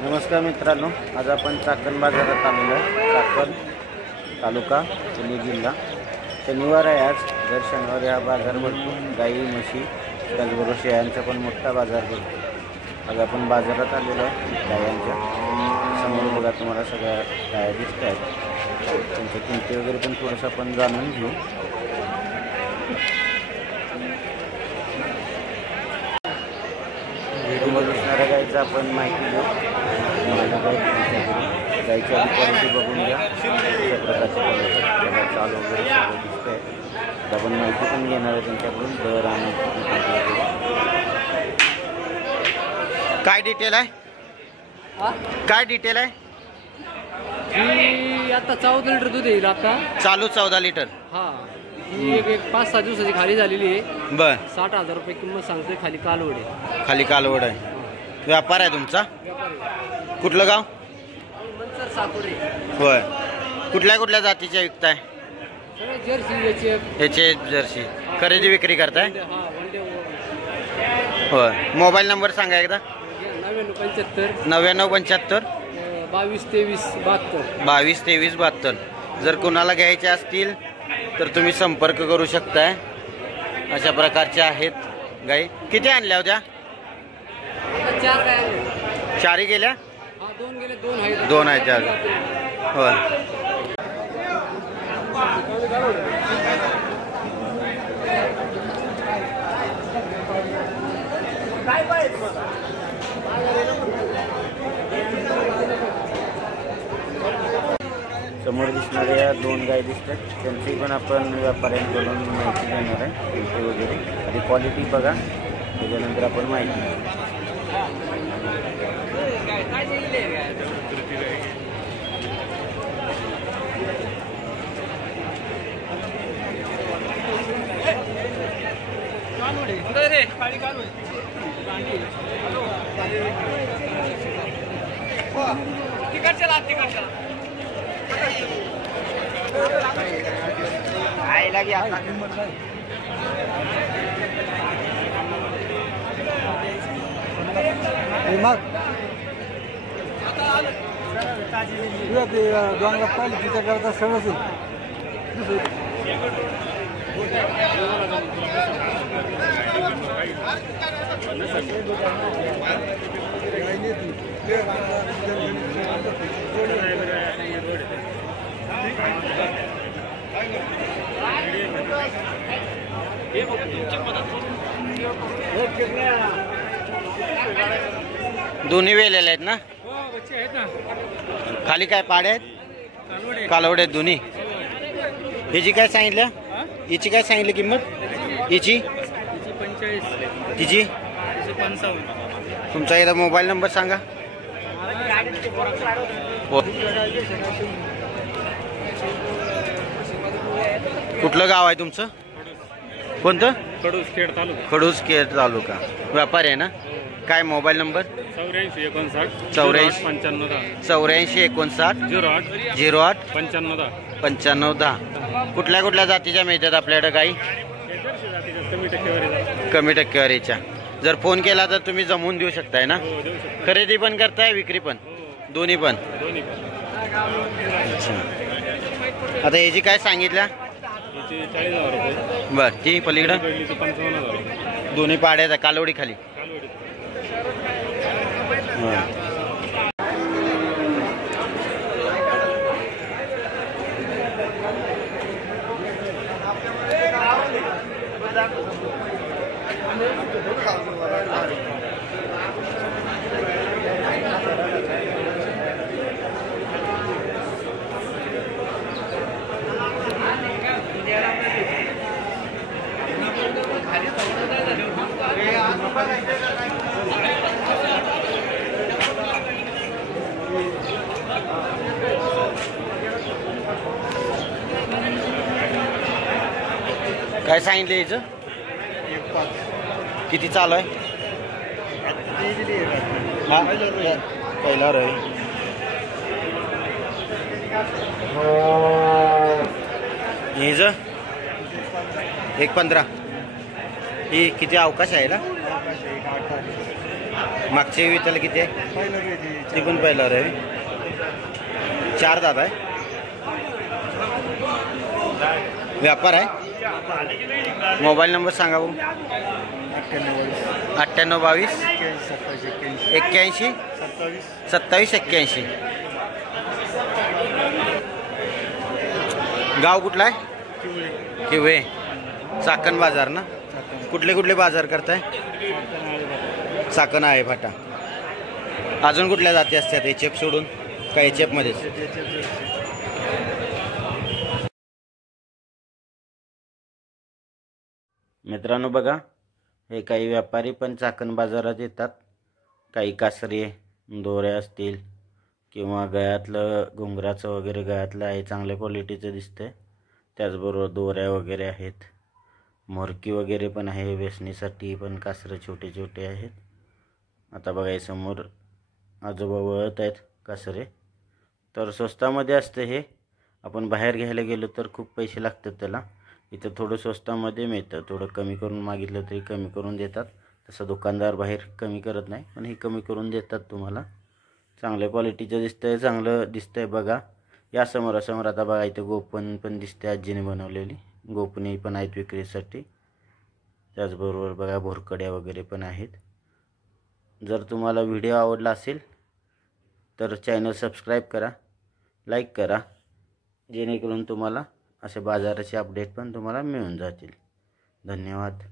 नमस्कार मित्रांनो, आज आपण चाकण बाजारात आलेलो आहे। चाकण तालुका पुणे जिल्हा। शनिवार आहे आज। दर शनिवारी हा बाजार भरतो। गाई म्हशी त्याचबरोबर शेळ्यांचा पण मोठा बाजार भरतो। आज आपण बाजारात आलेलो आहे। गायांच्या समोर बघा तुम्हाला सगळ्या गाया दिसत आहेत। त्यांच्या किमती वगैरे पण थोडंसं आपण जाणून घेऊ। दिसणाऱ्या गायीचं आपण माहिती घेऊ। गायीची आधी क्वालिटी बघून घ्या। अशा प्रकारची क्वालिटी त्याला चाल वगैरे सगळं दिसत आहे। आपण माहिती पण घेणार आहे त्यांच्याकडून। दर आणि काय डिटेल आहे, काय डिटेल आहे? ही आता 14 लिटर दूध येईल आता चालू 14 लिटर। हा, ही एक 5-6 दिवसाची खाली झालेली आहे। बर, 60,000 रुपये किंमत सांगतोय। खाली कालवड आहे। खाली कालवड आहे। व्यापार आहे तुमचा? कुठलं गाव? होय। कुठल्या कुठल्या जातीच्या विकताय? ह्याचे जर्सी खरेदी विक्री करताय? होय। मोबाईल नंबर सांगा एकदा। 9975 222372। जर कोणाला घ्यायचे असतील तर तुम्ही संपर्क करू शकताय। अशा प्रकारचे आहेत गाई। किती आणल्या होत्या? 4 गेल्या? 2 आहेत। होय। समोर दिसणाऱ्या 2 गाय दिसतात। त्यांची पण आपण व्यापाऱ्यांकडून माहिती घेणार आहे। किमती वगैरे आधी क्वालिटी बघा, त्याच्यानंतर आपण माहिती घेऊ। दोन्ही वेलेले आहेत ना? खाली काय पाडे आहेत? कालवड आहेत दोन्ही। ह्याची काय सांगितलं? हिची काय सांगितली किंमत? हिची 45, तिची 55। तुमचा एकदा मोबाईल नंबर सांगा। कुठलं गाव आहे तुमचं? कोणतं? खडूसखेड तालुका। व्यापारी आहे ना? काय मोबाईल नंबर? 8459 08 9510। कुठल्या कुठल्या जातीच्या मिळतात आपल्याकडे गाई? कमी टक्केवारीच्या। जर फोन केला तर तुम्ही जमवून देऊ शकताय ना? खरेदी पण करताय, विक्री पण? दोन्ही पण। अच्छा, आता ह्याची काय सांगितल्या? 40,000 रुपये। बर, ती पलीकडं 55,000। दोन्ही पाड्याचा कालवडी खाली। काय सांगितलं याचं? किती चालू आहे? हा, पहिला रे। हिचं 1.15। ही किती अवकाश आहे ना? मागचे विताला किती आहे? ती पण पहिला रे. 4 दात आहे. व्यापार आहे. मोबाईल नंबर सांगा भाऊ. 9822 81 27 81. गाव कुठला आहे? किवे. चाकण बाजार ना. कुठले कुठले बाजार करताय? चाकण आहे फाटा. अजून कुठल्या जाती असतात एचएफ सोडून? का एचएफ मध्येच? मित्रांनो बघा, हे काही व्यापारी पण चाकण बाजारात येतात. काही कासरे दोऱ्या असतील किंवा गळ्यातलं घुंगराचं वगैरे गळ्यातलं आहे, चांगल्या क्वालिटीचं दिसतंय. त्याचबरोबर दोऱ्या वगैरे आहेत. मोरकी वगैरे पण आहे. वेचणीसाठी पण कासरं छोटे छोटे आहेत. आता बघा समोर आजोबा वळत आहेत कासरे. तर स्वस्तामध्ये असतं हे. आपण बाहेर घ्यायला गेलो तर खूप पैसे लागतात त्याला. इथं थोडं स्वस्तामध्ये मिळतं. थोडं कमी करून मागितलं तरी कमी करून देतात. तसं दुकानदार बाहेर कमी करत नाही, पण हे कमी करून देतात तुम्हाला. चांगल्या क्वालिटीचं दिसतंय, चांगलं दिसतंय बघा. या समोरासमोर आता बघा इथं गोपन पण दिसते, आजीने बनवलेली. गोपनी पण आहेत विक्रीसाठी. त्याचबरोबर बघा भोरकड्या वगैरे पण आहेत. जर तुम्हाला व्हिडिओ आवडला असेल तर चॅनल सबस्क्राईब करा, लाईक करा, जेणेकरून तुम्हाला असे बाजाराचे अपडेट पण तुम्हाला मिळून जातील. धन्यवाद.